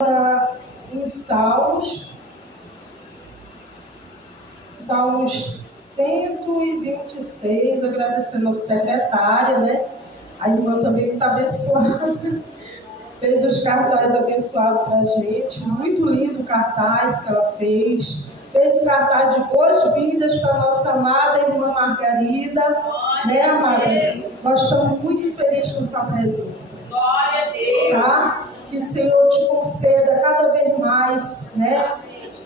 Em Salmos 126, agradecendo a secretária, né? A irmã também está abençoada, fez os cartazes abençoados para a gente, muito lindo o cartaz que ela fez. Fez o cartaz de boas-vindas para a nossa amada irmã Margarida, né, amada? Nós estamos muito felizes com sua presença. Glória a Deus. Tá? Que o Senhor te conceda cada vez mais, né?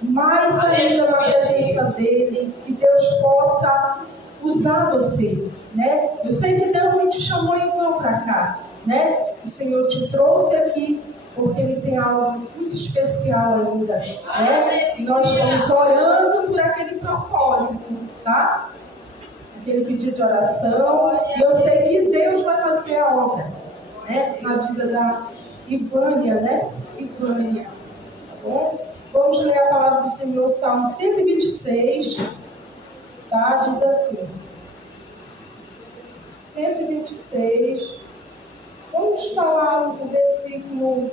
Mais ainda na presença dele, que Deus possa usar você, né? Eu sei que Deus não te chamou em vão para cá, né? O Senhor te trouxe aqui porque Ele tem algo muito especial ainda, né? E nós estamos orando por aquele propósito, tá? Aquele pedido de oração, e eu sei que Deus vai fazer a obra, né? Na vida da Ivânia, né? Ivânia, tá bom? Vamos ler a palavra do Senhor, Salmo 126, tá? Diz assim, 126, vamos falar o versículo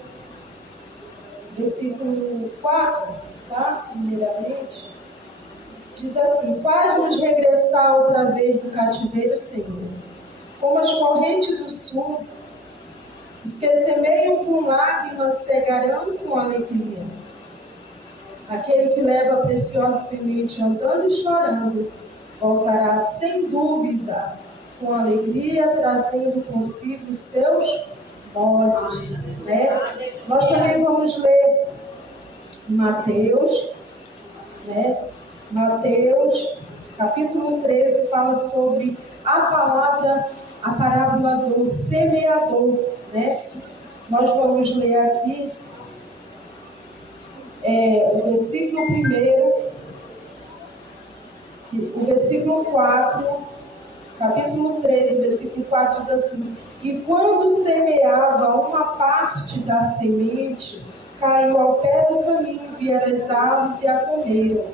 4, tá? Primeiramente, diz assim: faz-nos regressar outra vez do cativeiro, Senhor, como as correntes do sul, os que semeiam com lágrimas cegarão com alegria. Aquele que leva a preciosa semente andando e chorando, voltará sem dúvida com alegria, trazendo consigo os seus olhos, né? Nós também vamos ler Mateus, né? Mateus, capítulo 13, fala sobre a parábola do semeador, né? Nós vamos ler aqui o versículo 1, o versículo 4, capítulo 13, versículo 4 diz assim: e quando semeava, uma parte da semente caiu ao pé do caminho, vieram as aves e a comeram.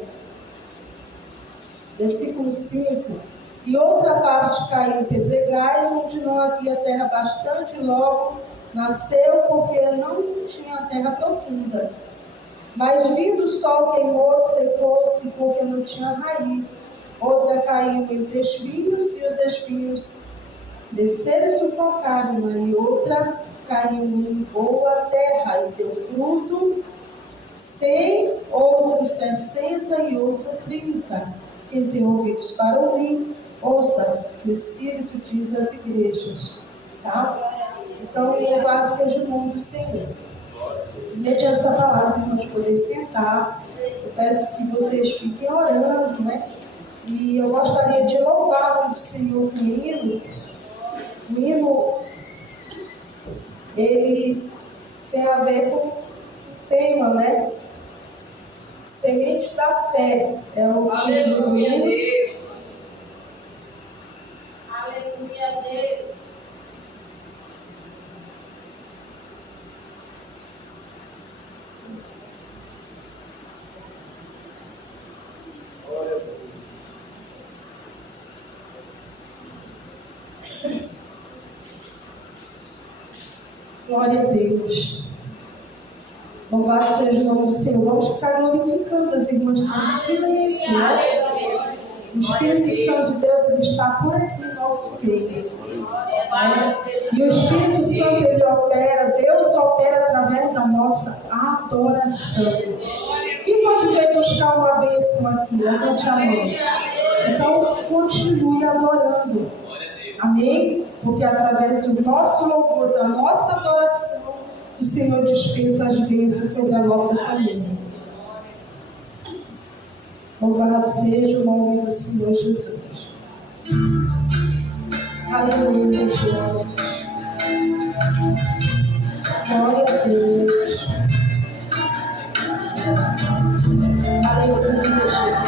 Versículo 5: e outra parte caiu em pedregais, onde não havia terra bastante, logo nasceu, porque não tinha terra profunda. Mas vindo o sol queimou, secou-se, porque não tinha raiz. Outra caiu entre espinhos, e os espinhos cresceram e sufocaram. E outra caiu em boa terra, e deu fruto 100, outro 60 e outro 30. Quem tem ouvidos para ouvir, ouça o que o Espírito diz às igrejas. Tá? Então, louvado seja o nome do Senhor. Mediante essa palavra, se nós poderem sentar, eu peço que vocês fiquem orando, né? E eu gostaria de louvar o nome do Senhor com o hino. O hino, ele tem a ver com o tema, né? Semente da fé é o título do hino. Aleluia a Deus. Glória a Deus. Louvado seja o nome do Senhor. Vamos ficar glorificando as irmãs em silêncio, né? O Espírito Santo de Deus, ele está por aqui em nosso meio. E o Espírito Santo, ele opera, Deus opera através da nossa adoração. Quem foi que veio buscar uma bênção aqui? Levante a mão. Então, continue adorando. Amém? Porque através do nosso louvor, da nossa adoração, o Senhor dispensa as bênçãos sobre a nossa família. Louvado seja o nome do Senhor Jesus. Aleluia, Jesus. Glória a Deus. Aleluia, Jesus.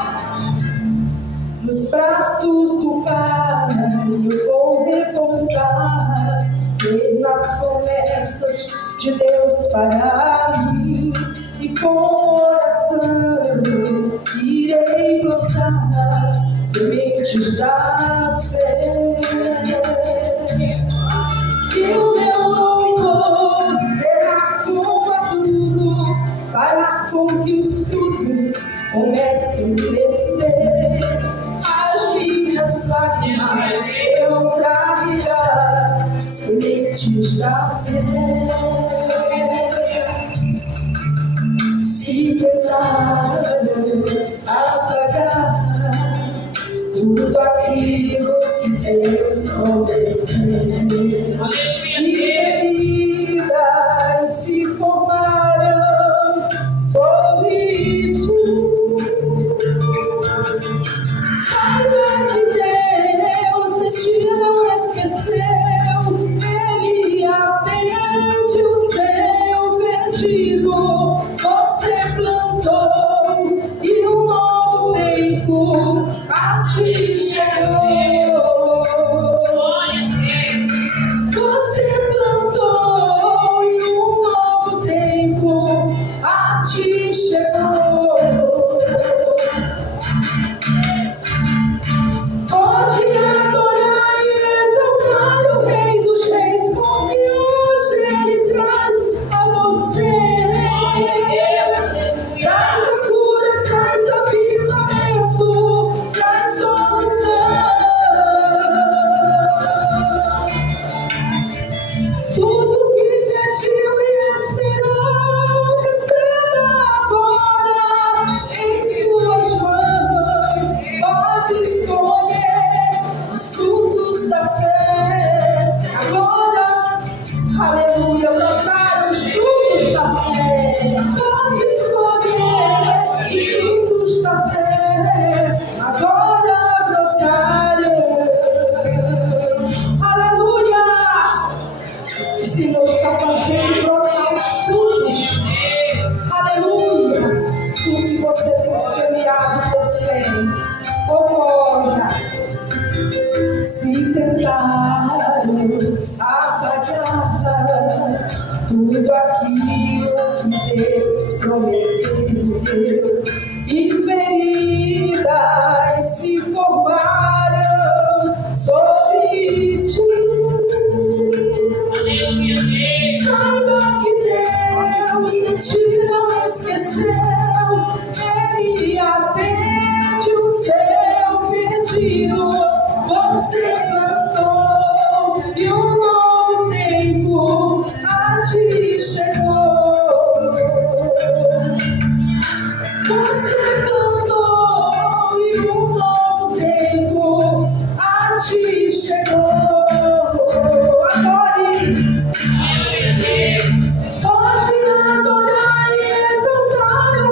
Nos braços do Pai eu vou repousar, nas promessas de Deus para mim, e com oração irei plantar sementes da fé. E o meu louvor será como a luz com que os frutos comecem a crescer. As minhas lágrimas eu carregar, sementes da fé. Se tentar apagar tudo aquilo que Deus prometeu, e feridas se formaram sobre ti. Saiba que Deus de ti não esqueceu, Ele atende o seu pedido. Você plantou e um novo tempo a ti chegou. Você plantou e um novo tempo a ti chegou. Pode adorar e exaltar o Rei dos Reis, porque hoje Ele traz a você. Traz a cura, traz avivamento, traz solução. Tudo que pediu e esperou, receba agora em suas mãos. Pode escolher os frutos da fé. Agora, aleluia, brotar os frutos da fé. Pode escolher os frutos da fé. Agora brotar. Aleluia! O Senhor está fazendo brotar os frutos. Aleluia! Tudo que você tem semeado por fé. Olha, se tentaram apagar tudo aquilo que Deus prometeu, e feridas se formaram sobre ti. Saiba que Deus de ti não esqueceu, Ele atende o seu pedido. Você plantou e um novo tempo a ti chegou. Você plantou e um novo tempo a ti chegou. Adore. Pode adorar e exaltar o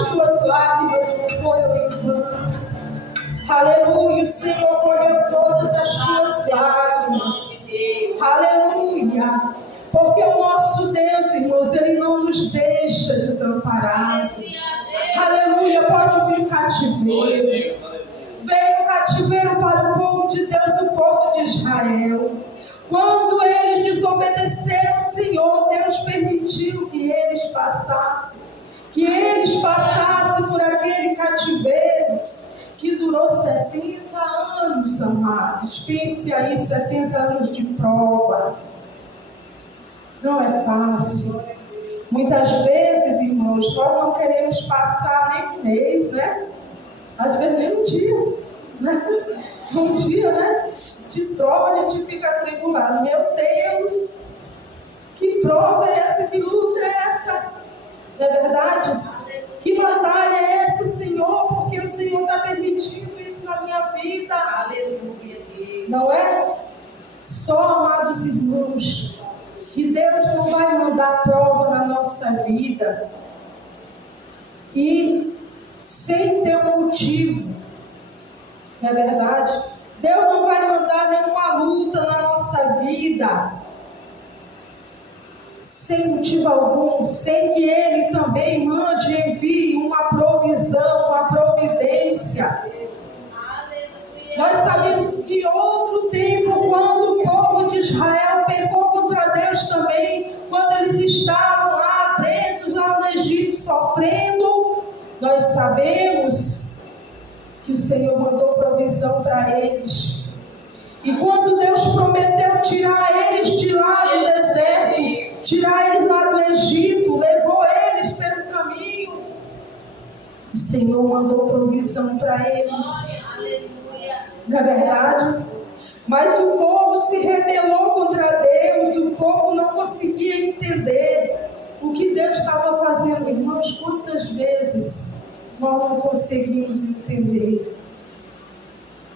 as tuas lágrimas não foram em vão. Aleluia, o Senhor colheu todas as tuas lágrimas. Aleluia, porque o nosso Deus, irmãos, Ele não nos deixa desamparados. Aleluia, pode vir o cativeiro. Veio o cativeiro para o povo de Deus, o povo de Israel. Quando eles desobedeceram ao Senhor, Deus permitiu que eles passassem. Que eles passassem por aquele cativeiro que durou 70 anos, amados. Pense aí, 70 anos de prova. Não é fácil. Muitas vezes, irmãos, nós não queremos passar nem um mês, né? Às vezes nem um dia, né? Um dia, né? De prova a gente fica atribulado. Meu Deus, que prova é essa? Que luta é essa? Não é verdade? Que batalha é essa, Senhor? Porque o Senhor está permitindo isso na minha vida. Aleluia. Não é? Só, amados irmãos, que Deus não vai mandar prova na nossa vida e sem ter um motivo. Não é verdade? Deus não vai mandar nenhuma luta na nossa vida sem motivo algum, sem que Ele também mande e envie uma provisão, uma providência. Nós sabemos que outro tempo, quando o povo de Israel pecou contra Deus também, quando eles estavam lá presos lá no Egito sofrendo, nós sabemos que o Senhor mandou provisão para eles. E quando Deus prometeu tirar eles de lá do deserto, tirar eles lá do Egito, levou eles pelo caminho, o Senhor mandou provisão para eles. Não é verdade? Mas o povo se rebelou contra Deus, o povo não conseguia entender o que Deus estava fazendo. Irmãos, quantas vezes nós não conseguimos entender?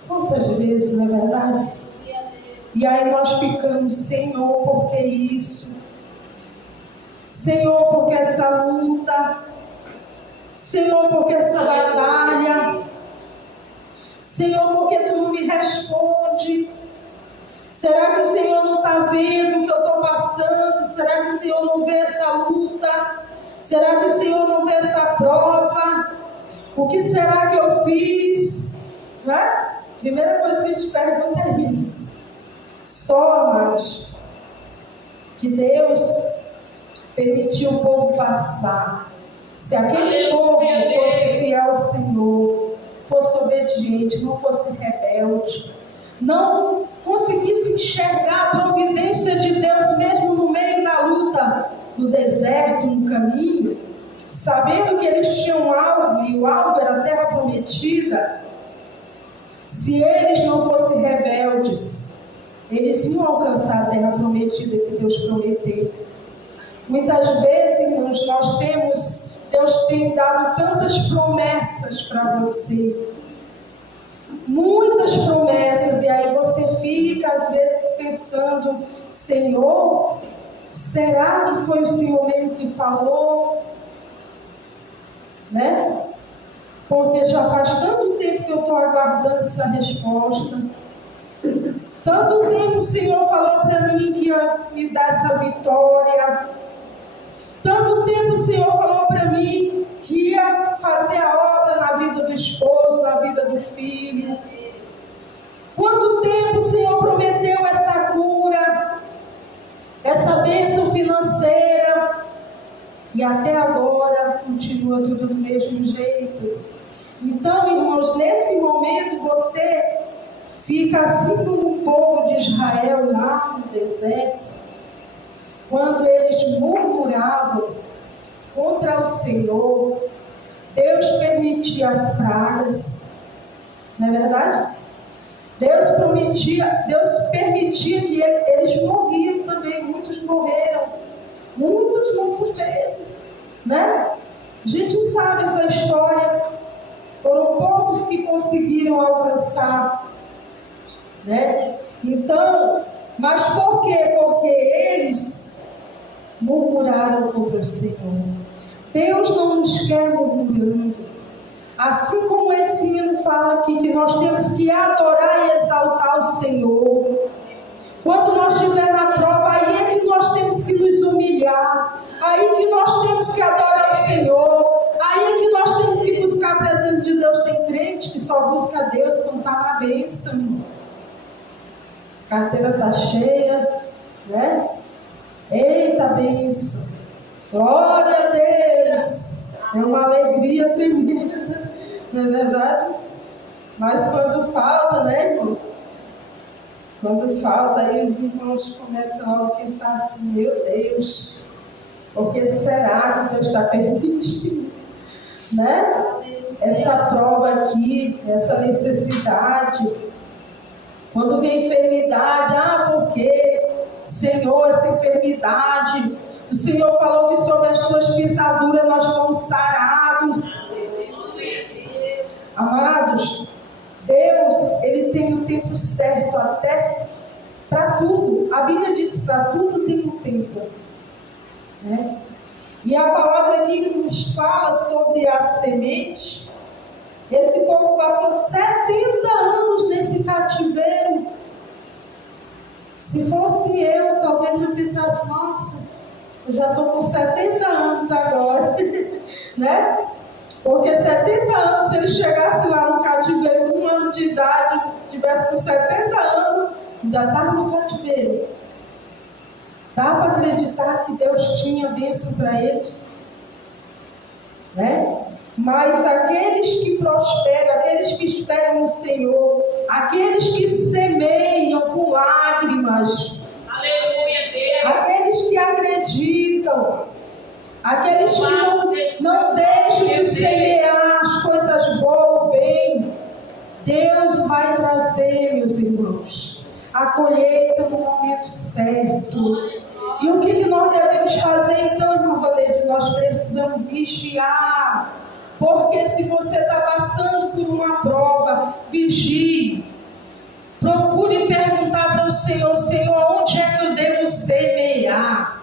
Quantas vezes, não é verdade? E aí nós ficamos, Senhor, por que isso? Senhor, por que essa luta? Senhor, por que essa batalha? Senhor, por que tu não me responde? Será que o Senhor não está vendo o que eu estou passando? Será que o Senhor não vê essa luta? Será que o Senhor não vê essa prova? O que será que eu fiz? Não é? Primeira coisa que a gente pergunta é isso. Só, amados, que Deus permitiu o povo passar. Se aquele povo fosse fiel ao Senhor, fosse obediente, não fosse rebelde, não conseguisse enxergar a providência de Deus mesmo no meio da luta, no deserto, no caminho, sabendo que eles tinham um alvo, e o alvo era a terra prometida, se eles não fossem rebeldes, eles iam alcançar a terra prometida que Deus prometeu. Muitas vezes, irmãos, Deus tem dado tantas promessas para você. Muitas promessas, e aí você fica às vezes pensando, Senhor, será que foi o Senhor mesmo que falou? Né? Porque já faz tanto tempo que eu estou aguardando essa resposta. Tanto tempo o Senhor falou para mim que ia me dar essa vitória. Tanto tempo o Senhor falou para mim que ia fazer a obra na vida do esposo, na vida do filho. Quanto tempo o Senhor prometeu essa cura, essa bênção financeira, e até agora continua tudo do mesmo jeito. Então, irmãos, nesse momento você fica assim como o povo de Israel lá no deserto, quando eles murmuravam contra o Senhor, Deus permitia as pragas, não é verdade? Deus permitia que eles morriam também, muitos morreram, muitos mesmo, né? A gente sabe essa história, foram poucos que conseguiram alcançar, né? Então, mas por quê? Porque eles murmuraram contra o Senhor. Deus não nos quer murmurando. Assim como esse hino fala aqui, que nós temos que adorar e exaltar o Senhor. Quando nós estiver na prova, aí é que nós temos que nos humilhar. Aí que nós temos que adorar o Senhor. Aí é que nós temos que buscar a presença de Deus. Tem crente que só busca a Deus quando está na bênção. A carteira está cheia, né? Eita bênção. Glória a Deus. É uma alegria tremenda, não é verdade? Mas quando falta, né, irmão? Quando falta, aí os irmãos começam a pensar assim: meu Deus, por que será que Deus está permitindo, né? Essa prova aqui, essa necessidade. Quando vem enfermidade, porque, Senhor, essa enfermidade, o Senhor falou que sobre as tuas pisaduras nós fomos sarados. Amados, Deus, Ele tem o tempo certo até para tudo. A Bíblia diz: para tudo tem um tempo, né? E a palavra aqui nos fala sobre a semente. Esse povo passou 70 anos nesse cativeiro. Se fosse eu, talvez eu pensasse: nossa, eu já estou com 70 anos agora, né? Porque 70 anos, se ele chegasse lá no cativeiro com 1 ano de idade, tivesse com 70 anos, ainda estava no cativeiro. Dá para acreditar que Deus tinha bênção para eles, né? Mas aqueles que prosperam, aqueles que esperam no Senhor, aqueles que semeiam com lágrimas, Aleluia, Deus. aqueles que acreditam, aqueles que não deixam de semear as coisas boas, o bem, Deus vai trazer, meus irmãos, a colheita no momento certo. E o que nós devemos fazer então, irmã Valéria? Nós precisamos vigiar. Porque se você está passando por uma prova, vigie. Procure perguntar para o Senhor: Senhor, onde é que eu devo semear?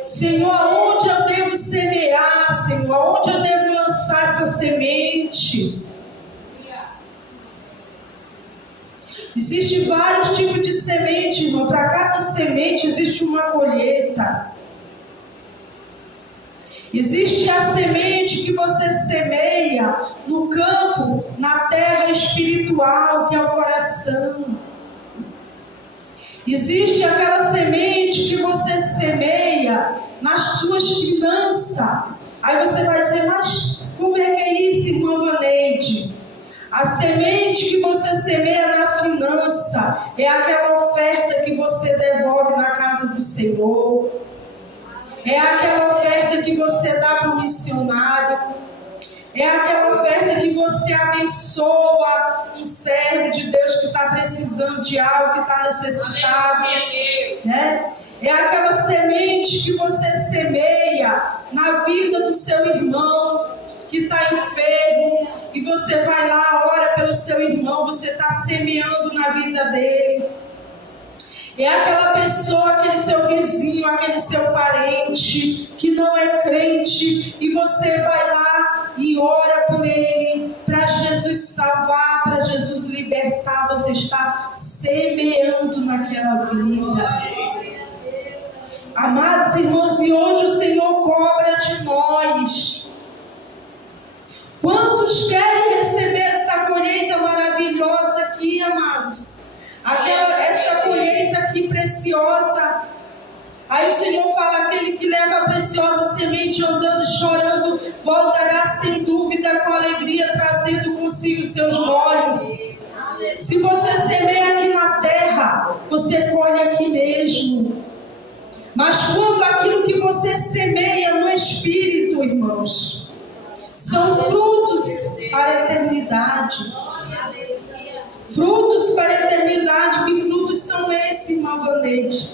Senhor, aonde eu devo semear? Senhor, aonde eu devo lançar essa semente? Existem vários tipos de semente, irmão. Para cada semente existe uma colheita. Existe a semente que você semeia no campo, na terra espiritual, que é o coração. Existe aquela semente que você semeia nas suas finanças. Aí você vai dizer: mas como é que é isso, irmã Vaneide? A semente que você semeia na finança é aquela oferta que você devolve na casa do Senhor. É aquela oferta que você dá para o missionário. É aquela oferta que você abençoa um servo de Deus que está precisando de algo, que está necessitado. Né? É aquela semente que você semeia na vida do seu irmão que está enfermo. E você vai lá, ora pelo seu irmão, você está semeando na vida dele. É aquela pessoa, aquele seu vizinho, aquele seu parente que não é crente, e você vai lá e ora por ele, para Jesus salvar, para Jesus libertar. Você está semeando naquela vida. Amados irmãos, e hoje o Senhor cobra de nós. Quantos querem receber essa colheita maravilhosa aqui, amados? Essa colheita aqui preciosa. Aí o Senhor fala: aquele que leva a preciosa semente andando e chorando, voltará sem dúvida com alegria, trazendo consigo seus molhos. Se você semeia aqui na terra, você colhe aqui mesmo. Mas quando aquilo que você semeia no Espírito, irmãos, são frutos para a eternidade. Frutos para a eternidade. Que frutos são esses, irmã Vaneide?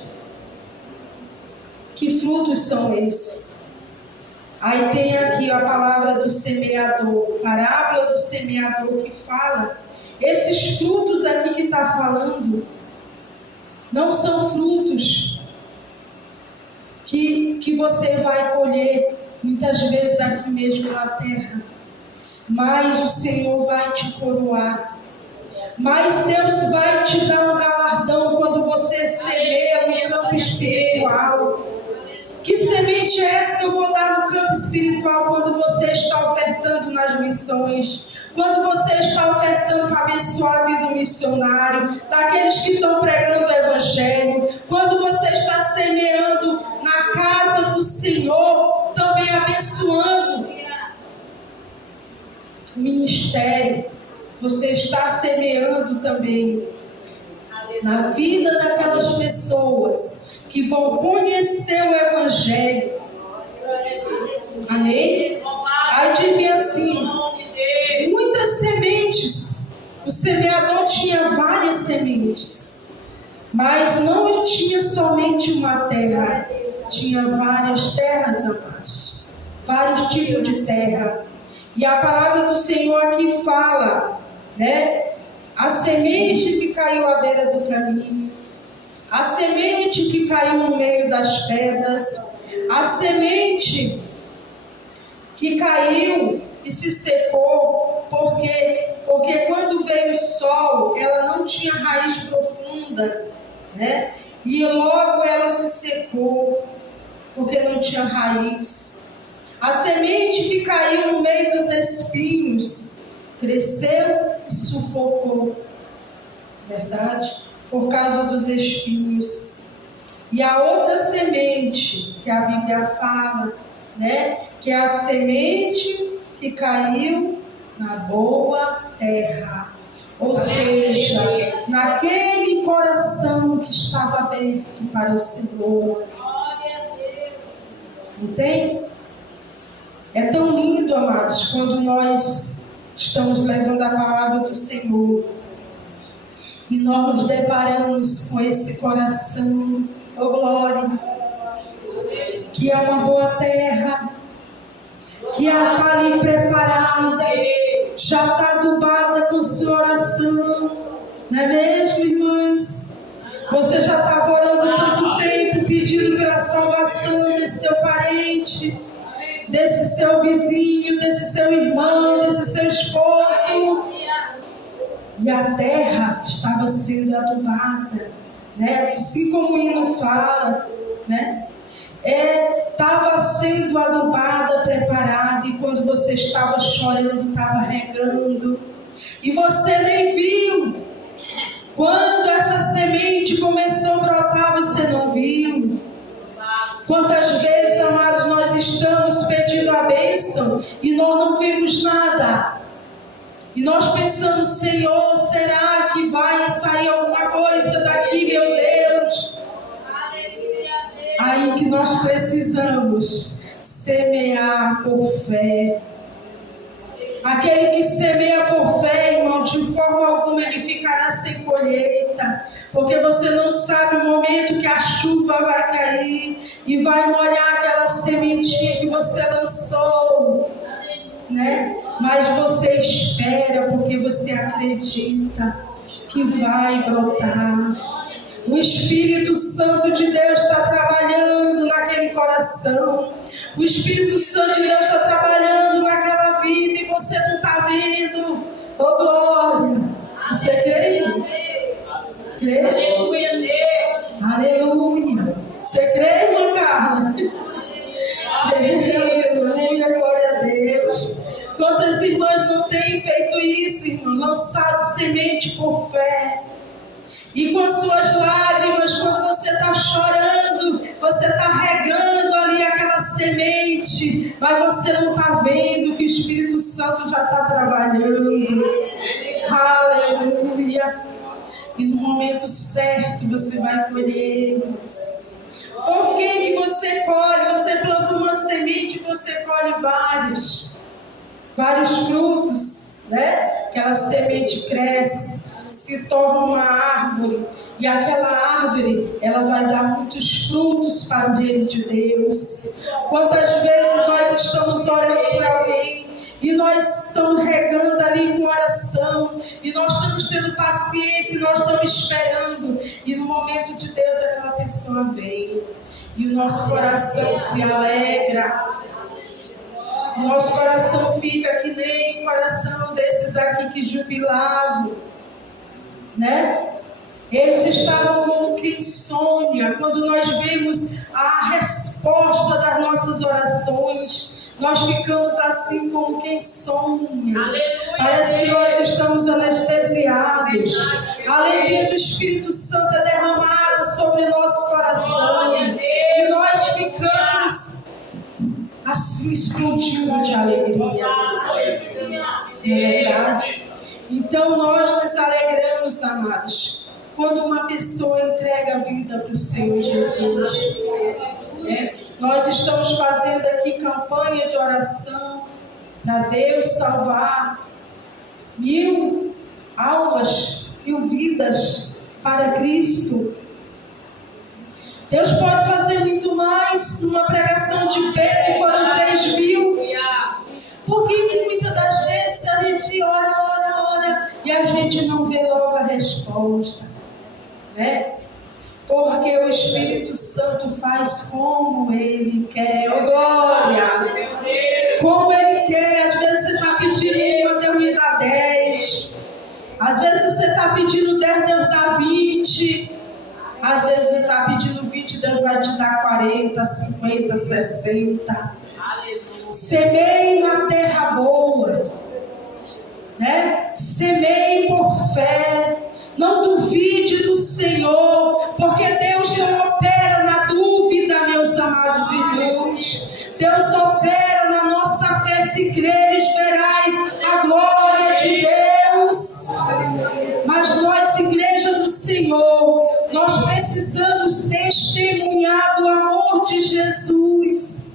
Que frutos são esses? Aí tem aqui a palavra do semeador, parábola do semeador, que fala, esses frutos aqui que está falando, não são frutos que você vai colher, muitas vezes aqui mesmo na terra. Mas o Senhor vai te coroar. Mas Deus vai te dar um galardão quando você semeia no campo espiritual. Que semente é essa que eu vou dar no campo espiritual quando você está ofertando nas missões? Quando você está ofertando para abençoar a vida do missionário, daqueles que estão pregando o Evangelho? Quando você está semeando na casa do Senhor, também abençoando o ministério? Você está semeando também na vida daquelas pessoas que vão conhecer o Evangelho. Amém? Aí diz assim, muitas sementes. O semeador tinha várias sementes, mas não tinha somente uma terra, tinha várias terras, amados, vários tipos de terra. E a palavra do Senhor aqui fala, né? A semente que caiu à beira do caminho, a semente que caiu no meio das pedras, a semente que caiu e se secou, porque quando veio o sol, ela não tinha raiz profunda, né? E logo ela se secou, porque não tinha raiz. A semente que caiu no meio dos espinhos, cresceu e sufocou, verdade? Por causa dos espinhos. E a outra semente que a Bíblia fala, né? Que é a semente que caiu na boa terra. Ou seja, naquele coração que estava aberto para o Senhor. Entende? É tão lindo, amados, quando nós estamos levando a palavra do Senhor e nós nos deparamos com esse coração, oh glória, que é uma boa terra, que já está ali preparada, já está adubada com sua oração, não é mesmo, irmãs? Você já estava orando tanto tempo, pedindo pela salvação desse seu parente, desse seu vizinho, desse seu irmão, desse seu esposo. E a terra estava sendo adubada, né? Assim como o hino fala, né? Estava sendo adubada, preparada, e quando você estava chorando, estava regando, e você nem viu. Quando essa semente começou a brotar, você não viu. Quantas vezes, amados, nós estamos pedindo a bênção e nós não vimos nada. E nós pensamos, Senhor, será que vai sair alguma coisa daqui, meu Deus? Aí que nós precisamos semear por fé. Aquele que semeia por fé, irmão, de forma alguma ele ficará sem colheita, porque você não sabe o momento que a chuva vai cair e vai molhar aquela sementinha que você lançou, né? Mas você espera porque você acredita que vai brotar. O Espírito Santo de Deus está trabalhando naquele coração. O Espírito Santo de Deus está trabalhando naquela vida e você não está vendo. Oh glória! Você crê? Crê? Aleluia! Você crê, irmã Carla? Aleluia, glória a Deus. Quantas irmãs não têm feito isso, irmão? Lançado semente por fé. E com as suas lágrimas, quando você está chorando, você está regando ali aquela semente, mas você não está vendo que o Espírito Santo já está trabalhando. Aleluia! E no momento certo você vai colher. Por que você colhe? Você planta uma semente e você colhe vários frutos, né? Aquela semente cresce, se torna uma árvore, e aquela árvore, ela vai dar muitos frutos para o reino de Deus. Quantas vezes nós estamos orando por alguém e nós estamos regando ali com oração, e nós estamos tendo paciência, e nós estamos esperando, e no momento de Deus aquela pessoa vem. E o nosso coração se alegra. O nosso coração fica que nem o coração desses aqui que jubilavam, né? Eles estavam como quem sonha. Quando nós vemos a resposta das nossas orações, nós ficamos assim como quem sonha. Aleluia. Parece que nós estamos anestesiados. A alegria do Espírito Santo é derramada sobre nosso coração. E nós ficamos assim explodindo de alegria. É verdade? Então nós nos alegramos, amados, quando uma pessoa entrega a vida para o Senhor Jesus. Nós estamos fazendo aqui campanha de oração para Deus salvar 1000 almas, 1000 vidas para Cristo. Deus pode fazer muito mais. Numa pregação de Pedro foram 3.000. Por que muitas das vezes a gente ora e a gente não vê logo a resposta? Né? Porque o Espírito Santo faz como Ele quer. Oh, glória! Como Ele quer. Às vezes você está pedindo uma, Deus me dá 10. Às vezes você está pedindo 10, Deus dá 20. Às vezes você está pedindo 20, Deus vai te dar 40, 50, 60. Semeie na terra boa, né? Semeie por fé. Não duvide do Senhor, porque Deus não opera na dúvida, meus amados irmãos. Deus opera na nossa fé. Se creres, verás a glória de Deus. Mas nós, igreja do Senhor, nós precisamos testemunhar do amor de Jesus.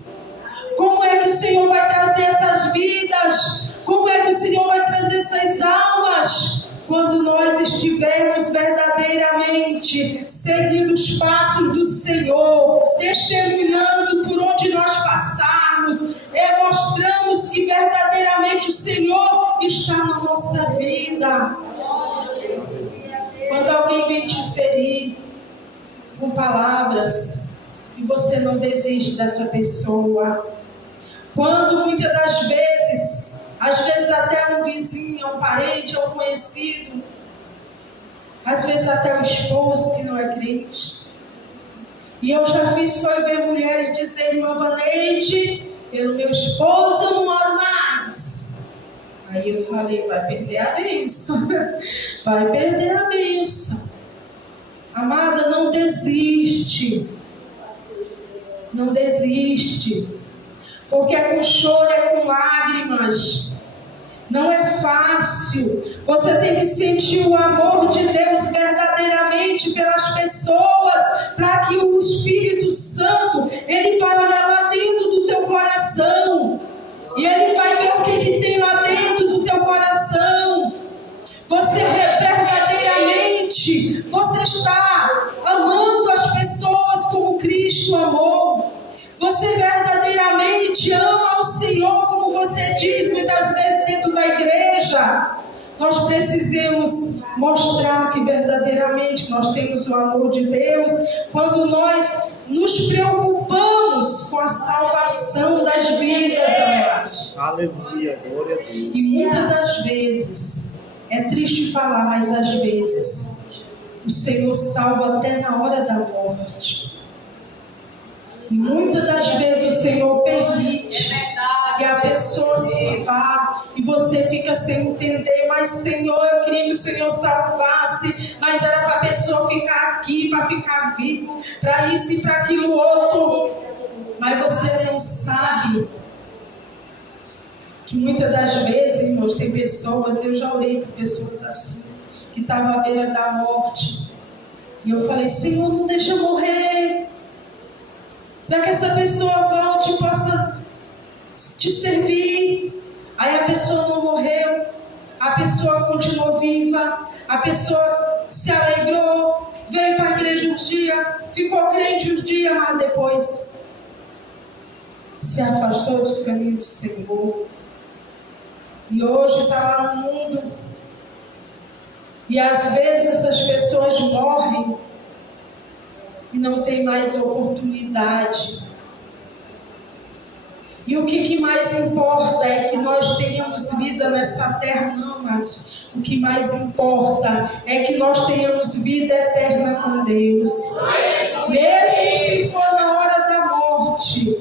Como é que o Senhor vai trazer essas vidas? Como é que o Senhor vai trazer essas almas? Quando nós estivermos verdadeiramente seguindo os passos do Senhor, testemunhando por onde nós passarmos, mostramos que verdadeiramente o Senhor está na nossa vida. Quando alguém vem te ferir com palavras e você não desiste dessa pessoa. Quando muitas das vezes, às vezes até um vizinho, um parente, um conhecido, às vezes até o esposo que não é crente. E eu já fiz foi ver mulheres dizerem, irmã Vaneide, pelo meu esposo eu não moro mais. Aí eu falei, vai perder a bênção. Vai perder a bênção. Amada, não desiste. Não desiste. Porque é com choro, é com lágrimas. Não é fácil. Você tem que sentir o amor de Deus verdadeiramente pelas pessoas, para que o Espírito Santo, ele vai olhar lá dentro do teu coração. E ele vai ver o que ele tem lá dentro do teu coração. Você verdadeiramente, você está amando as pessoas como Cristo amou. Você verdadeiramente ama ao Senhor, como você diz muitas vezes dentro da igreja. Nós precisamos mostrar que verdadeiramente nós temos o amor de Deus quando nós nos preocupamos com a salvação das vidas, amados. Aleluia, glória a Deus. E muitas das vezes, é triste falar, mas às vezes o Senhor salva até na hora da morte. E muitas das vezes o Senhor permite que a pessoa se vá e você fica sem entender. Mas Senhor, eu queria que o Senhor salvasse, mas era para a pessoa ficar aqui, para ficar vivo, para isso e para aquilo outro. Mas você não sabe que muitas das vezes, irmãos, tem pessoas, eu já orei por pessoas assim, que estavam à beira da morte. E eu falei, Senhor, não deixa eu morrer, para que essa pessoa volte e possa te servir. Aí a pessoa não morreu, a pessoa continuou viva, a pessoa se alegrou, veio para a igreja um dia, ficou crente um dia, mas depois se afastou dos caminhos do Senhor. E hoje está lá no mundo. E às vezes essas pessoas morrem e não tem mais oportunidade. E o que mais importa é que nós tenhamos vida nessa terra, não, amados. O que mais importa é que nós tenhamos vida eterna com Deus. Mesmo se for na hora da morte,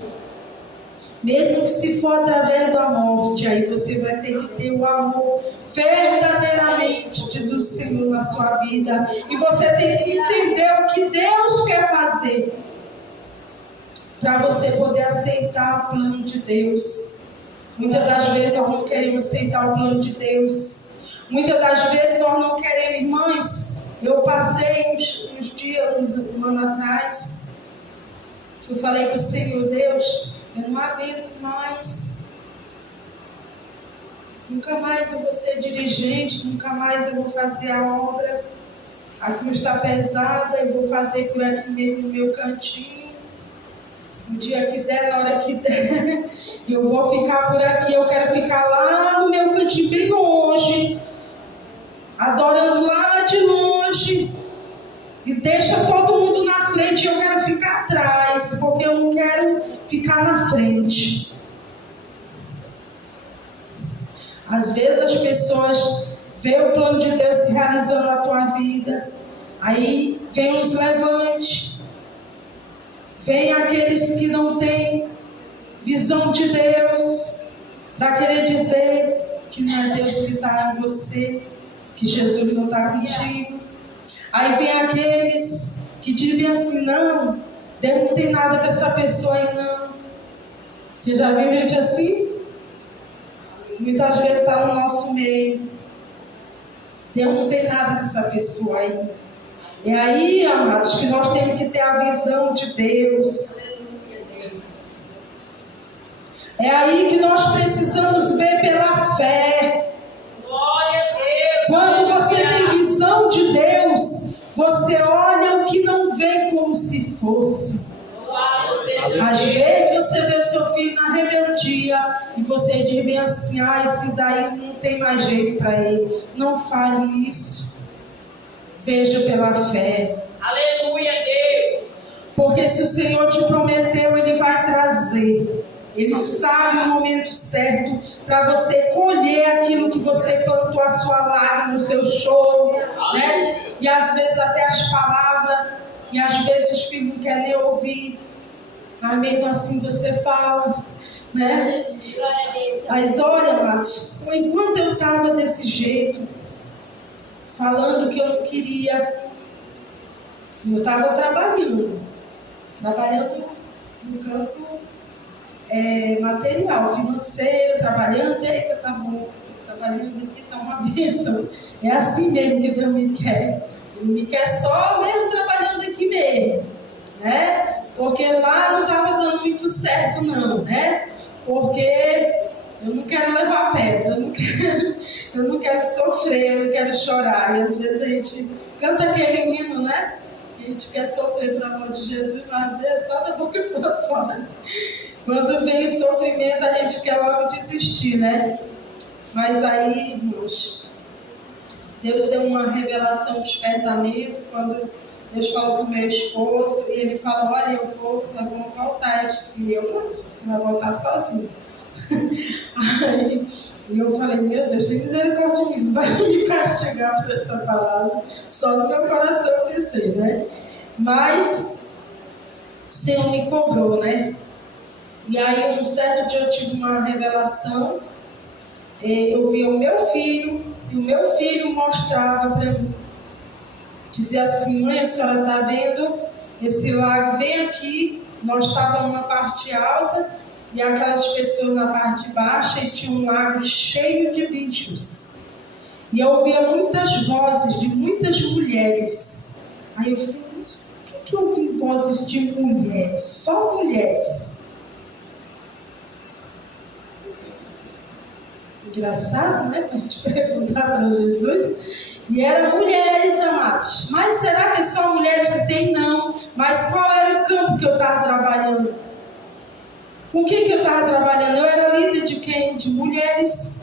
mesmo que se for através da morte, aí você vai ter que ter o amor verdadeiramente do Senhor na sua vida. E você tem que entender o que Deus quer fazer, para você poder aceitar o plano de Deus. Muitas das vezes nós não queremos aceitar o plano de Deus. Muitas das vezes nós não queremos, irmãs. Eu passei uns dias, um ano atrás, eu falei para o Senhor: Deus, eu não aguento mais. Nunca mais eu vou ser dirigente, nunca mais eu vou fazer a obra. A cruz está pesada, eu vou fazer por aqui mesmo no meu cantinho. No dia que der, na hora que der, eu vou ficar por aqui. Eu quero ficar lá no meu cantinho, bem longe, adorando lá de longe. E deixa todo mundo na frente, eu quero ficar atrás, porque eu não quero ficar na frente. Às vezes as pessoas veem o plano de Deus se realizando na tua vida, aí vem os levantes, vem aqueles que não têm visão de Deus, para querer dizer que não é Deus que está em você, que Jesus não está contigo. Aí vem aqueles que dizem assim: não, Deus não tem nada com essa pessoa aí não. Você já viu gente assim? Muitas vezes está no nosso meio. Deus não tem nada com essa pessoa aí. É aí, amados, que nós temos que ter a visão de Deus. É aí que nós precisamos ver pela fé. Glória a Deus. Quando você tem visão de Deus, você olha o que não vê como se fosse. Às vezes você vê o seu filho na rebeldia e você diz bem assim: ah, esse daí não tem mais jeito para ele. Não fale isso. Veja pela fé. Aleluia, Deus. Porque se o Senhor te prometeu, Ele vai trazer. Ele sabe o momento certo para você colher aquilo que você plantou, a sua lágrima, o seu choro, né? E às vezes até as palavras, e às vezes os filhos não querem nem ouvir, mas mesmo assim você fala, né? Mas olha, amados, enquanto eu estava desse jeito, falando que eu não queria, eu estava trabalhando no campo material, financeiro, trabalhando. Eita, tá bom, trabalhando aqui, tá uma bênção. É assim mesmo que Deus me quer. Ele me quer só mesmo trabalhando aqui mesmo, né? Porque lá não estava dando muito certo não, né? Porque eu não quero levar pedra, eu não quero sofrer, eu não quero chorar. E às vezes a gente canta aquele hino, né? A gente quer sofrer pelo amor de Jesus, mas às vezes só da boca para fora. Quando vem o sofrimento, a gente quer logo desistir, né? Mas aí, irmãos, Deus deu uma revelação, um despertamento, quando Deus falou para o meu esposo, e ele falou: olha, nós vamos voltar. Eu disse: você vai voltar sozinho. Aí eu falei: meu Deus, tem misericórdia de mim, não vai me castigar por essa palavra. Só no meu coração eu pensei, né? Mas o Senhor me cobrou, né? E aí um certo dia eu tive uma revelação. Eu vi o meu filho, e o meu filho mostrava para mim, dizia assim: mãe, a senhora está vendo esse lago bem aqui? Nós estávamos numa parte alta e aquelas pessoas na parte baixa, e tinha um lago cheio de bichos. E eu ouvia muitas vozes de muitas mulheres. Aí eu falei: mas por que eu ouvi vozes de mulheres? Só mulheres. Engraçado, né? Para a gente perguntar para Jesus. E eram mulheres, amados. Mas será que é só mulheres que tem? Não. Mas qual era o campo que eu estava trabalhando? Com quem que eu estava trabalhando? Eu era líder de quem? De mulheres.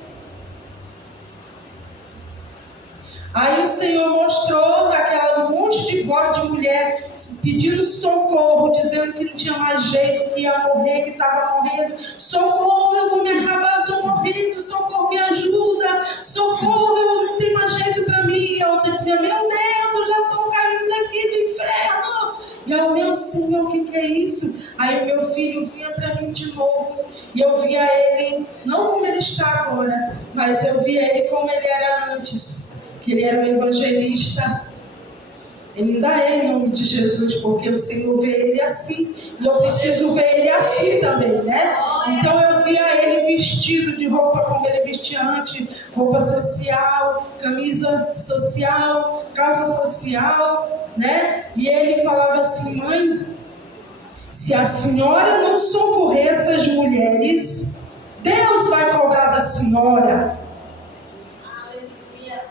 Aí o Senhor mostrou aquela monte monte de voz de mulher pedindo socorro, dizendo que não tinha mais jeito, que ia morrer, que estava morrendo. Socorro, eu vou me acabar, eu estou morrendo, socorro, me ajuda, socorro, eu não tenho mais jeito para mim. E a outra dizia, meu Deus, eu já estou caindo aqui no inferno. E aí, meu Senhor, o que é isso? Aí meu filho vinha para mim de novo, e eu via ele, não como ele está agora, mas eu via ele como ele era antes, que ele era um evangelista. Ele ainda é em nome de Jesus, porque o Senhor vê ele assim, e eu preciso ver ele assim também, né? Então eu via ele vestido de roupa como ele vestia antes, roupa social, camisa social, calça social, né? E ele falava assim, mãe, se a senhora não socorrer essas mulheres, Deus vai cobrar da senhora.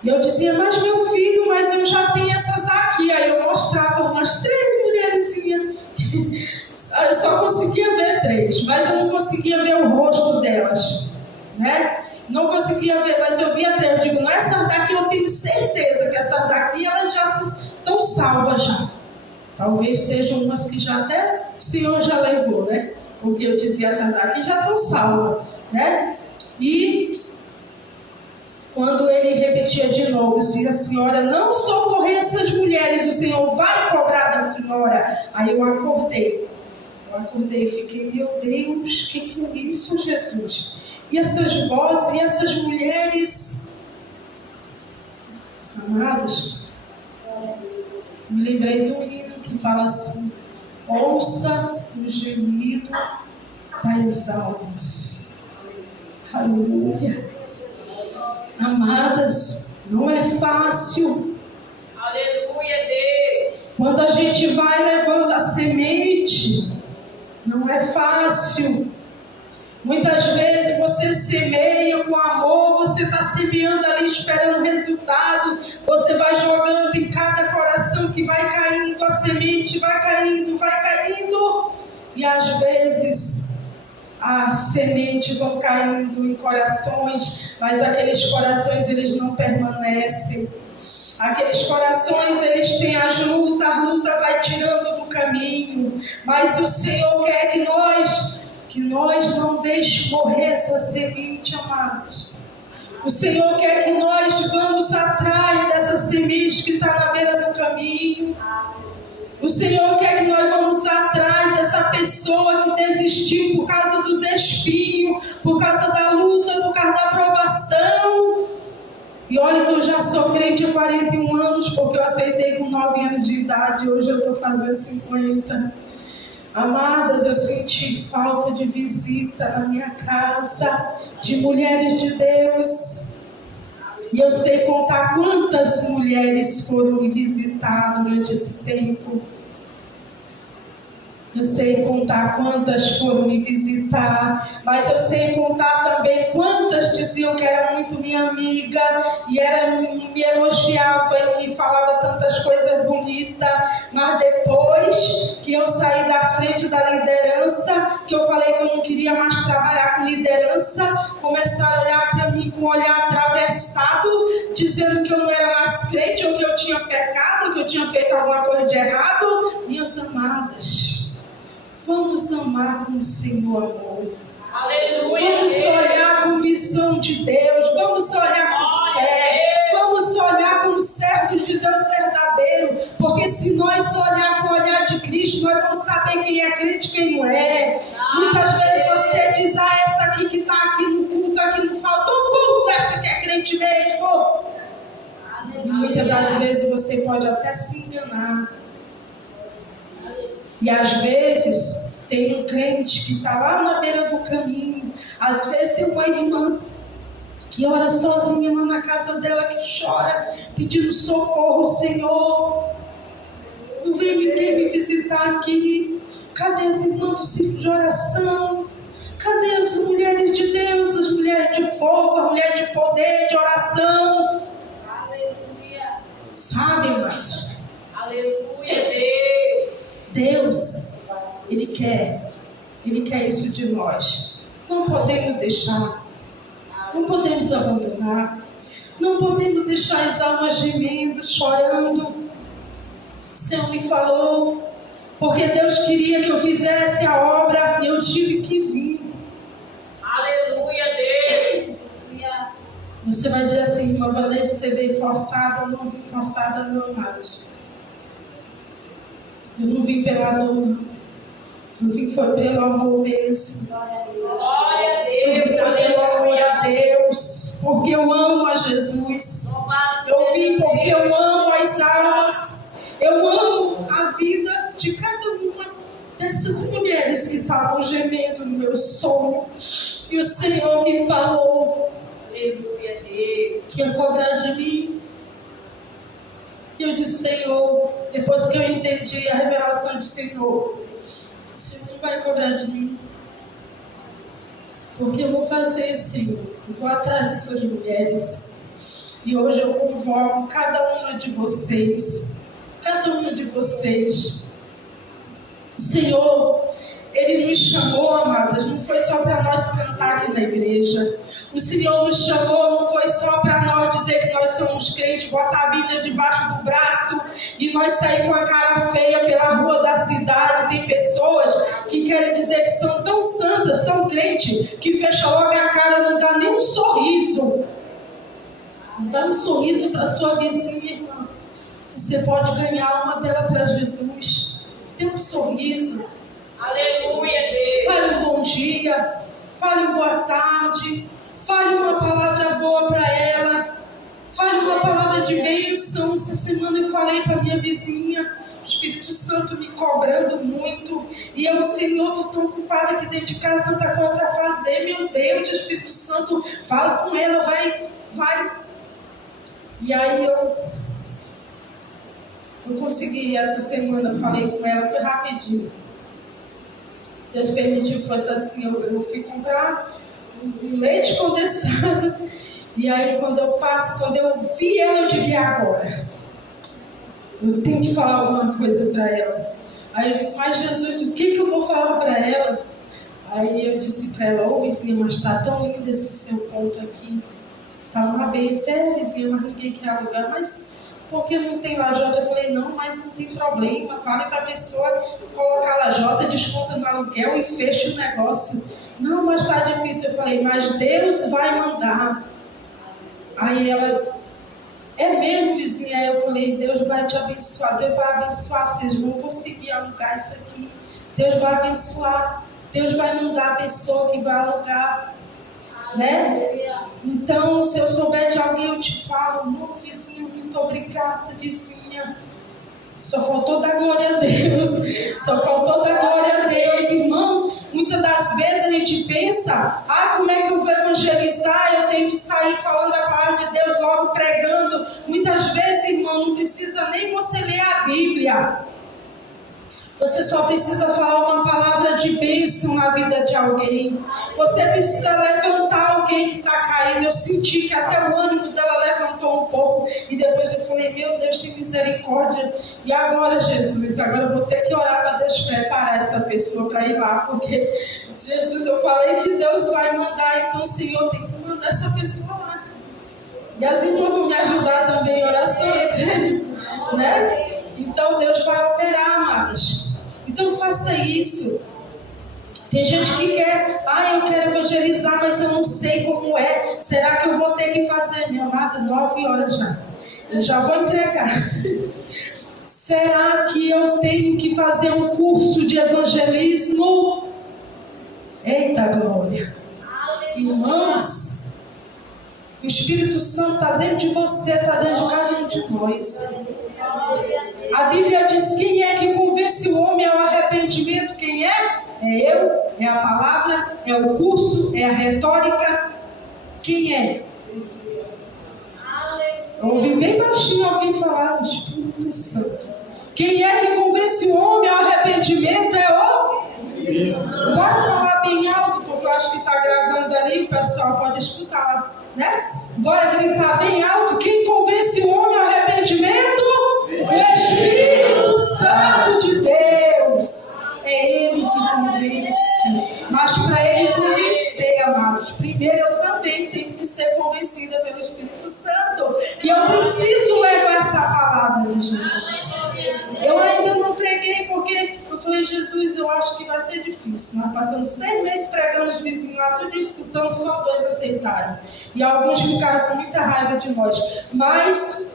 E eu dizia, mas meu filho, mas eu já tenho essas aqui. Aí eu mostrava umas 3 mulherzinhas. Eu só conseguia ver 3, mas eu não conseguia ver o rosto delas, né? Não conseguia ver, mas eu via 3. Eu digo, essas daqui eu tenho certeza que essas daqui elas já estão salvas já. Talvez sejam umas que já até o Senhor já levou, né? Porque eu dizia, essas daqui já estão salvas, né? E quando ele repetia de novo, se a senhora não socorrer essas mulheres, o Senhor vai cobrar da senhora. Aí eu acordei e fiquei, meu Deus, que é isso, Jesus? E essas vozes, e essas mulheres, amados, me lembrei do hino que fala assim, ouça o gemido das almas. Aleluia. Amadas, não é fácil. Aleluia, Deus. Quando a gente vai levando a semente, não é fácil. Muitas vezes você semeia com amor, você está semeando ali esperando resultado, você vai jogando em cada coração que vai caindo, a semente vai caindo, e às vezes a semente vão caindo em corações, mas aqueles corações eles não permanecem. Aqueles corações eles têm a luta vai tirando do caminho, mas o Senhor quer que nós não deixemos morrer essa semente, amados. O Senhor quer que nós vamos atrás dessa semente que está na beira do caminho. O Senhor quer que nós vamos atrás dessa pessoa que desistiu por causa dos espinhos, por causa da luta, por causa da provação. E olha que eu já sou crente há 41 anos, porque eu aceitei com 9 anos de idade, hoje eu estou fazendo 50. Amadas, eu senti falta de visita na minha casa, de mulheres de Deus. E eu sei contar quantas mulheres foram me visitar durante esse tempo. Eu sei contar quantas foram me visitar, mas eu sei contar também quantas diziam que era muito minha amiga e me elogiava e me falava tantas coisas bonitas, mas depois que eu saí da frente da liderança, que eu falei que eu não queria mais trabalhar com liderança, começaram a olhar para mim com um olhar atravessado, dizendo que eu não era mais crente, ou que eu tinha pecado, que eu tinha feito alguma coisa de errado. Minhas amadas, vamos amar com o Senhor amor. Aleluia, vamos Deus. olhar com visão de Deus. Vamos olhar com fé. Vamos olhar como servos de Deus verdadeiro. Porque se nós olhar com o olhar de Cristo, nós vamos saber quem é crente e quem não é. Muitas vezes você diz, essa aqui que está aqui no culto, aqui não faltou culto, essa que é crente mesmo. E muitas das vezes você pode até se enganar. E às vezes tem um crente que está lá na beira do caminho. Às vezes tem uma irmã que ora sozinha lá na casa dela, que chora, pedindo socorro. Senhor, não vem ninguém me visitar aqui. Cadê as irmãs do ciclo de oração? Cadê as mulheres de Deus, as mulheres de fogo, as mulheres de poder, de oração? Aleluia. Sabe, irmãos? Aleluia, Deus, Ele quer isso de nós. Não podemos deixar, não podemos abandonar, não podemos deixar as almas gemendo, chorando. Senhor me falou, porque Deus queria que eu fizesse a obra e eu tive que vir. Aleluia, Deus. Você vai dizer assim, irmã Valéria, você veio forçada, não vim forçada não, amados. Eu não vim pela dor, não. Eu vim foi pelo amor mesmo. Glória a Eu vim Deus. foi pelo amor a Deus, porque eu amo a Jesus. Eu vim porque eu amo as almas. Eu amo a vida de cada uma dessas mulheres que estavam gemendo no meu sonho. E o Senhor me falou, Aleluia, Deus. que ia cobrar de mim. E eu disse, Senhor, depois que eu entendi a revelação do Senhor, o Senhor não vai cobrar de mim. Porque eu vou fazer, Senhor. Eu vou atrás dessas mulheres. E hoje eu convoco cada uma de vocês. Cada uma de vocês. O Senhor, Ele nos chamou, amadas, não foi só para nós cantar aqui na igreja. O Senhor nos chamou, não foi só para nós dizer que nós somos crentes, botar a Bíblia debaixo do braço e nós sair com a cara feia pela rua da cidade. Tem pessoas que querem dizer que são tão santas, tão crentes, que fecha logo a cara, não dá nem um sorriso. Não dá um sorriso para sua vizinha, irmã. Você pode ganhar uma dela para Jesus. Dê um sorriso. Aleluia, Deus. Fale um bom dia, fale uma boa tarde, fale uma palavra boa para ela, fale uma palavra de bênção. Essa semana eu falei para minha vizinha, o Espírito Santo me cobrando muito, e eu, Senhor, estou tão ocupada aqui dentro de casa, tanta coisa para fazer, meu Deus, o Espírito Santo, fala com ela, vai. E aí eu consegui, essa semana, falei com ela, foi rapidinho. Deus permitiu que fosse assim, eu fui comprar um leite condensado, e aí quando eu vi ela, eu digo, e agora? Eu tenho que falar alguma coisa para ela. Aí eu digo, mas Jesus, o que eu vou falar para ela? Aí eu disse para ela, ô vizinha, mas está tão lindo esse seu ponto aqui, tá uma benção, vizinha, mas ninguém quer alugar, mas porque não tem lajota? Eu falei, não, mas não tem problema, fale para a pessoa colocar lajota, desconta no aluguel e fecha o negócio. Não, mas está difícil. Eu falei, mas Deus vai mandar. Aí ela, é mesmo, vizinha? Aí eu falei, Deus vai te abençoar, Deus vai abençoar, vocês vão conseguir alugar isso aqui. Deus vai abençoar, Deus vai mandar a pessoa que vai alugar, né? Então, se eu souber de alguém, eu te falo, não, vizinho, muito obrigada, vizinha. Só faltou dar glória a Deus. Só faltou dar glória a Deus. Irmãos, muitas das vezes a gente pensa, como é que eu vou evangelizar? Eu tenho que sair falando a palavra de Deus, logo pregando. Muitas vezes, irmão, não precisa nem você ler a Bíblia. Você só precisa falar uma palavra de bênção na vida de alguém. Você precisa levantar alguém que está caído. Eu senti que até o ânimo dela levantou um pouco. E depois eu falei, meu Deus, tem misericórdia. E agora, Jesus, agora eu vou ter que orar para Deus preparar essa pessoa para ir lá. Porque, Jesus, eu falei que Deus vai mandar. Então, Senhor, tem que mandar essa pessoa lá. E as irmãs vão me ajudar também em oração, né? Então, Deus vai operar, amadas. Então faça isso. Tem gente que quer, eu quero evangelizar, mas eu não sei como é. Será que eu vou ter que fazer? Minha amada, 9 horas já. Eu já vou entregar. Será que eu tenho que fazer um curso de evangelismo? Eita glória. Irmãos, o Espírito Santo está dentro de você, está dentro de cada um de nós. A Bíblia diz, quem é que convence o homem ao arrependimento? Quem é? É eu, é a palavra, é o curso, é a retórica. Quem é? Eu ouvi bem baixinho alguém falar, o Espírito Santo. Quem é que convence o homem ao arrependimento? É o? Pode falar bem alto, porque eu acho que está gravando ali, o pessoal pode escutar, né? Bora gritar bem alto. Quem convence o homem ao arrependimento? O Espírito Santo de Deus. É Ele que convence. Mas para Ele convencer, amados, primeiro eu também tenho que ser convencida pelo Espírito Santo. Que eu preciso levar essa palavra de Jesus. Eu Mas Jesus, eu acho que vai ser difícil. Nós passamos 6 meses pregando os vizinhos lá, tudo escutando, só 2 aceitaram. E alguns ficaram com muita raiva de nós. Mas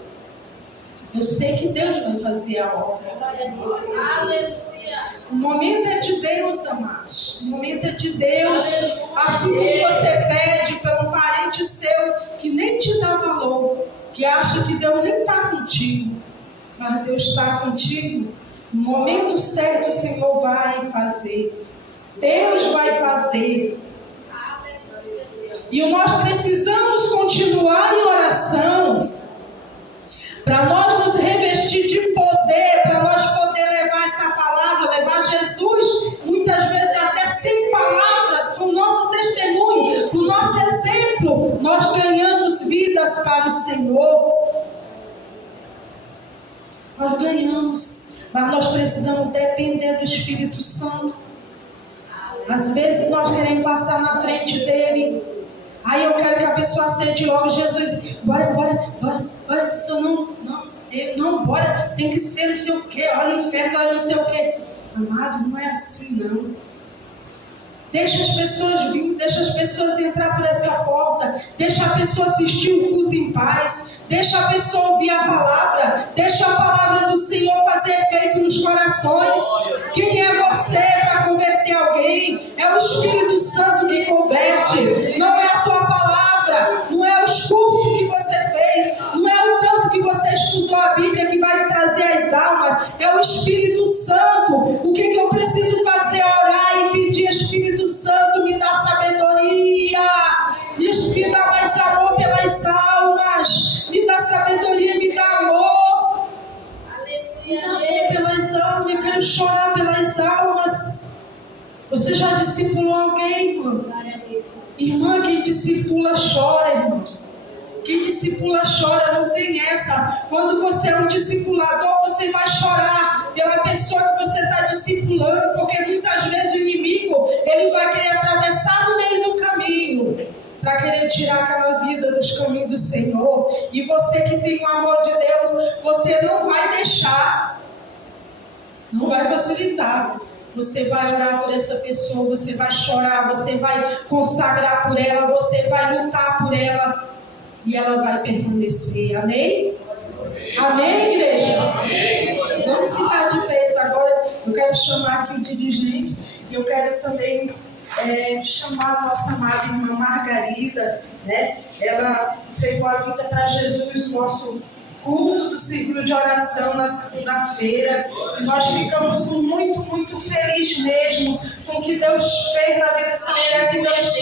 eu sei que Deus vai fazer a obra. Aleluia. O momento é de Deus, amados. O momento é de Deus. Assim como você pede para um parente seu que nem te dá valor, que acha que Deus nem está contigo, mas Deus está contigo. No momento certo o Senhor vai fazer. Deus vai fazer. E nós precisamos continuar em oração para nós nos revestir de poder, para nós poder levar essa palavra, levar Jesus, muitas vezes até sem palavras, com o nosso testemunho, com o nosso exemplo, nós ganhamos vidas para o Senhor. Nós ganhamos, mas nós precisamos depender do Espírito Santo. Às vezes nós queremos passar na frente dele. Aí eu quero que a pessoa aceite logo Jesus. Bora. A pessoa não, bora. Tem que ser não sei o quê. Olha o inferno, olha não sei o quê. Amado, não é assim não. Deixa as pessoas vir, deixa as pessoas entrar por essa porta. Deixa a pessoa assistir o culto em paz. Deixa a pessoa ouvir a palavra. Deixa a palavra do Senhor fazer efeito nos corações. Quem é você para converter alguém? É o Espírito Santo que converte. Não é a tua palavra. Não é os cursos que você fez. Não é o tanto que você estudou a Bíblia que vai trazer as almas. É o Espírito Santo. O que eu preciso fazer? Orar e pedir: Espírito Santo, me dá sabedoria. Me dá mais amor pelas almas. Me dá sabedoria, me dá amor. Me dá amor pelas almas. Eu quero chorar pelas almas. Você já discipulou alguém, irmã? Irmã, quem discipula chora, irmã. Quem discipula chora, não tem essa. Quando você é um discipulador, você vai chorar pela pessoa que você está discipulando, porque muitas vezes o inimigo, ele vai querer atravessar no meio do caminho, para querer tirar aquela vida dos caminhos do Senhor. E você que tem o amor de Deus, você não vai deixar, não vai facilitar. Você vai orar por essa pessoa, você vai chorar, você vai consagrar por ela, você vai lutar por ela, e ela vai permanecer. Amém? Amém, igreja? Amém. Vamos ficar de pés agora. Eu quero chamar aqui o dirigente. Eu quero também chamar a nossa amada irmã Margarida, né? Ela entregou a vida para Jesus no nosso culto do círculo de oração na segunda-feira. E nós ficamos muito, muito felizes mesmo com o que Deus fez na vida dessa mulher, que Deus